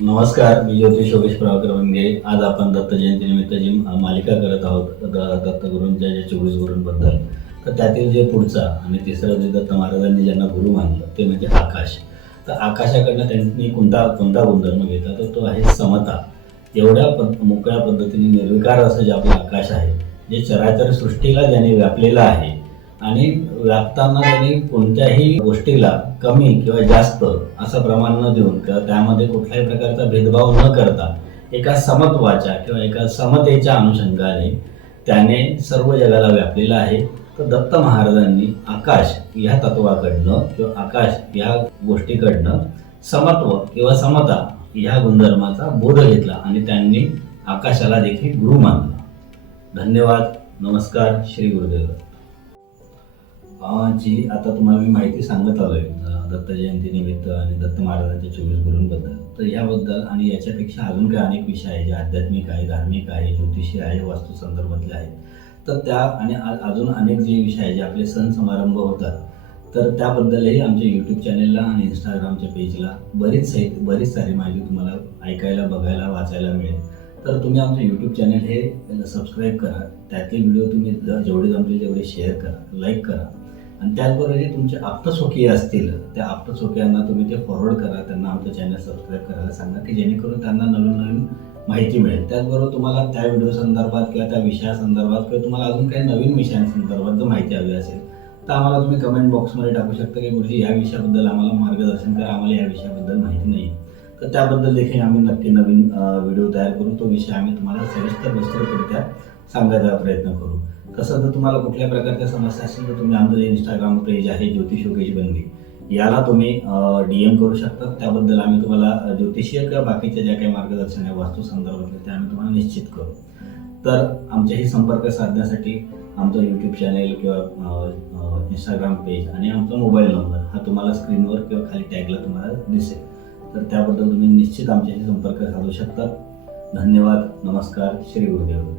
नमस्कार मी ज्योतिष योगेश प्रभाकर वनगे आज आपण दत्त जयंतीनिमित्त जी मालिका करत आहोत द- दत्तगुरूंच्या ज्या चोवीस गुरूंबद्दल. तर त्यातील जे पुढचा आणि तिसरा जे दत्त महाराजांनी ज्यांना गुरु मानलं ते म्हणजे आकाश. तर आकाशाकडनं त्यांनी कोणता कोणता गुणधर्म घेतला. तर तो आहे समता. एवढ्या पद मोकळ्या पद्धतीने निर्विकार असं जे आपलं आकाश आहे जे चराचर सृष्टीला ज्याने व्यापलेलं आहे आणि व्यापताना त्यांनी कोणत्याही गोष्टीला कमी किंवा जास्त असं प्रमाण न देऊन किंवा त्यामध्ये कुठल्याही प्रकारचा भेदभाव न करता एका समत्वाच्या किंवा एका समतेच्या अनुषंगाने त्याने सर्व जगाला व्यापलेलं आहे. तर दत्त महाराजांनी आकाश ह्या तत्वाकडनं किंवा आकाश ह्या गोष्टीकडनं समत्व किंवा समता ह्या गुणधर्माचा बोध घेतला आणि त्यांनी आकाशाला देखील गुरु मानला. धन्यवाद. नमस्कार. श्री गुरुदेव. जी आता तुम्हाला मी माहिती सांगत आलोय आहे दत्त जयंती निमित्त आणि दत्त महाराजांच्या चोवीस गुरूंबद्दल. तर याबद्दल आणि याच्यापेक्षा अजून काही अनेक विषय आहे जे आध्यात्मिक आहे धार्मिक आहे ज्योतिषी आहे वास्तू संदर्भातले आहेत. तर त्या आणि अजून अनेक जे विषय आहे जे आपले सण समारंभ होतात तर त्याबद्दलही आमच्या यूट्यूब चॅनेलला आणि इंस्टाग्रामच्या पेजला बरीच साहित्य बरीच सारी माहिती तुम्हाला ऐकायला बघायला वाचायला मिळेल. तर तुम्ही आमचं यूट्यूब चॅनल हे सबस्क्राईब करा. त्यातले व्हिडिओ तुम्ही जेवढे जमतील तेवढे शेअर करा लाईक करा. आणि त्याचबरोबर जे तुमचे आप्तस्वकीय असतील त्या आप्तस्वकीयांना तुम्ही ते फॉरवर्ड करा त्यांना आमचं चॅनल सबस्क्राईब करायला सांगा की जेणेकरून त्यांना नवीन नवीन माहिती मिळेल. त्याचबरोबर तुम्हाला त्या व्हिडिओ संदर्भात किंवा त्या विषयासंदर्भात किंवा तुम्हाला अजून काही नवीन विषयांसंदर्भात जर माहिती हवी असेल तर आम्हाला तुम्ही कमेंट बॉक्समध्ये टाकू शकता की गुरुजी या विषयाबद्दल आम्हाला मार्गदर्शन करा आम्हाला या विषयाबद्दल माहिती नाही. तर त्याबद्दल देखील आम्ही नक्की नवीन व्हिडिओ तयार करू. तो विषय आम्ही तुम्हाला सविस्तर विस्तृतरित्या सांगायचा प्रयत्न करू. तसं जर तुम्हाला कुठल्या प्रकारच्या समस्या असतील तर तुम्ही आमचं जे इंस्टाग्राम पेज आहे ज्योतिष योगेश बनगे याला तुम्ही डी एम करू शकता. त्याबद्दल आम्ही तुम्हाला ज्योतिषीय किंवा बाकीच्या ज्या काही मार्गदर्शन आहे वास्तू संदर्भातले ते आम्ही तुम्हाला निश्चित करू. तर आमच्याशी संपर्क साधण्यासाठी आमचं यूट्यूब चॅनेल किंवा इंस्टाग्राम पेज आणि आमचा मोबाईल नंबर हा तुम्हाला स्क्रीनवर किंवा खाली टॅगला तुम्हाला दिसेल. तर त्याबद्दल तुम्ही निश्चित आमच्याशी संपर्क साधू शकता. धन्यवाद. नमस्कार. श्री गुरुदेव.